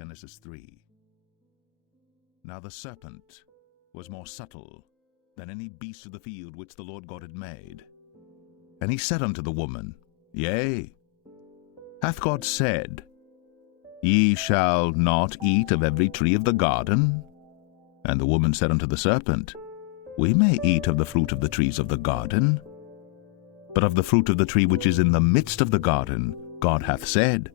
Genesis 3. Now the serpent was more subtle than any beast of the field which the Lord God had made. And he said unto the woman, Yea, hath God said, Ye shall not eat of every tree of the garden? And the woman said unto the serpent, We may eat of the fruit of the trees of the garden. But of the fruit of the tree which is in the midst of the garden, God hath said,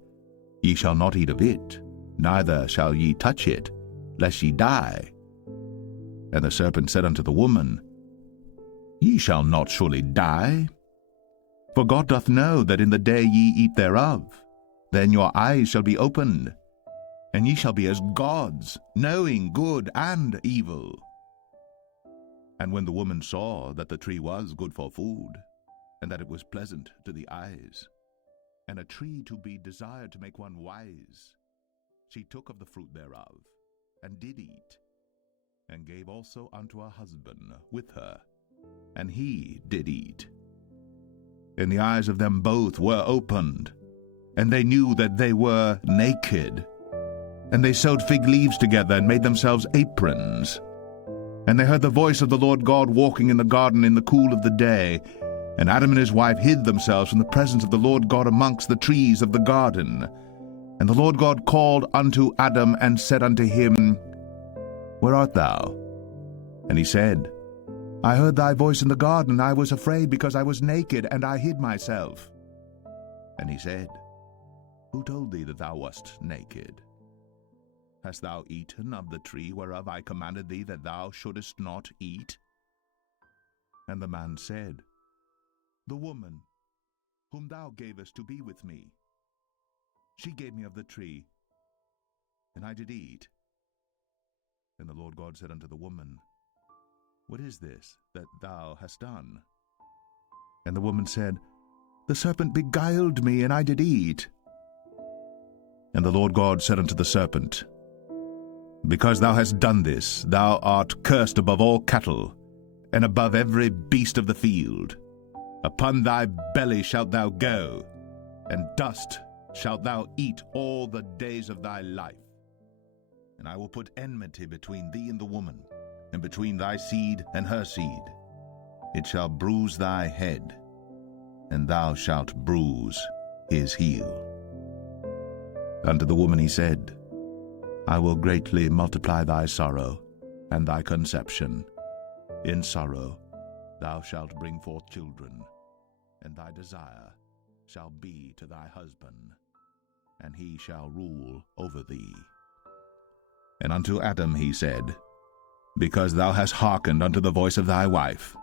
Ye shall not eat of it, neither shall ye touch it, lest ye die. And the serpent said unto the woman, Ye shall not surely die. For God doth know that in the day ye eat thereof, then your eyes shall be opened, and ye shall be as gods, knowing good and evil. And when the woman saw that the tree was good for food, and that it was pleasant to the eyes, and a tree to be desired to make one wise, she took of the fruit thereof, and did eat, and gave also unto her husband with her, and he did eat. And the eyes of them both were opened, and they knew that they were naked. And they sewed fig leaves together, and made themselves aprons. And they heard the voice of the Lord God walking in the garden in the cool of the day. And Adam and his wife hid themselves from the presence of the Lord God amongst the trees of the garden. And the Lord God called unto Adam, and said unto him, Where art thou? And he said, I heard thy voice in the garden, and I was afraid, because I was naked, and I hid myself. And he said, Who told thee that thou wast naked? Hast thou eaten of the tree whereof I commanded thee that thou shouldest not eat? And the man said, The woman, whom thou gavest to be with me, she gave me of the tree, and I did eat. And the Lord God said unto the woman, What is this that thou hast done? And the woman said, The serpent beguiled me, and I did eat. And the Lord God said unto the serpent, Because thou hast done this, thou art cursed above all cattle, and above every beast of the field. Upon thy belly shalt thou go, and dust shalt thou eat all the days of thy life. And I will put enmity between thee and the woman, and between thy seed and her seed. It shall bruise thy head, and thou shalt bruise his heel. Unto the woman he said, I will greatly multiply thy sorrow and thy conception. In sorrow thou shalt bring forth children, and thy desire shall be to thy husband, and he shall rule over thee. And unto Adam he said, Because thou hast hearkened unto the voice of thy wife,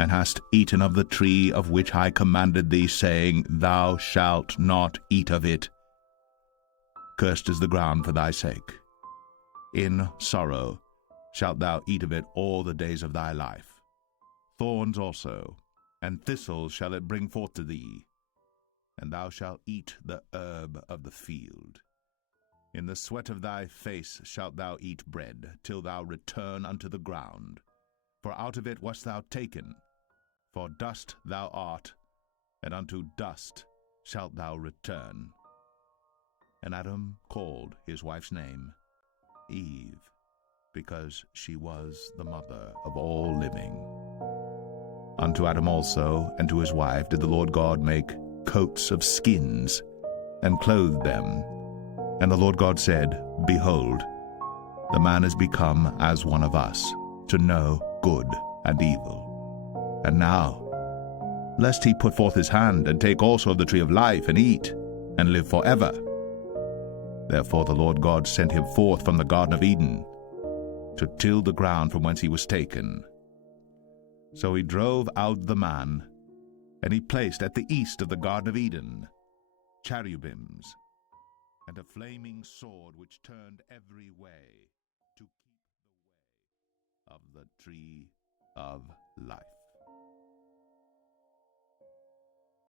and hast eaten of the tree of which I commanded thee, saying, Thou shalt not eat of it, cursed is the ground for thy sake. In sorrow shalt thou eat of it all the days of thy life. Thorns also and thistles shall it bring forth to thee, and thou shalt eat the herb of the field. In the sweat of thy face shalt thou eat bread, till thou return unto the ground. For out of it wast thou taken, for dust thou art, and unto dust shalt thou return. And Adam called his wife's name Eve, because she was the mother of all living. Unto Adam also and to his wife did the Lord God make coats of skins, and clothed them. And the Lord God said, Behold, the man is become as one of us, to know good and evil. And now, lest he put forth his hand, and take also of the tree of life, and eat, and live forever. Therefore the Lord God sent him forth from the Garden of Eden, to till the ground from whence he was taken. So he drove out the man, and he placed at the east of the Garden of Eden cherubims, and a flaming sword which turned every way, to keep the way of the tree of life.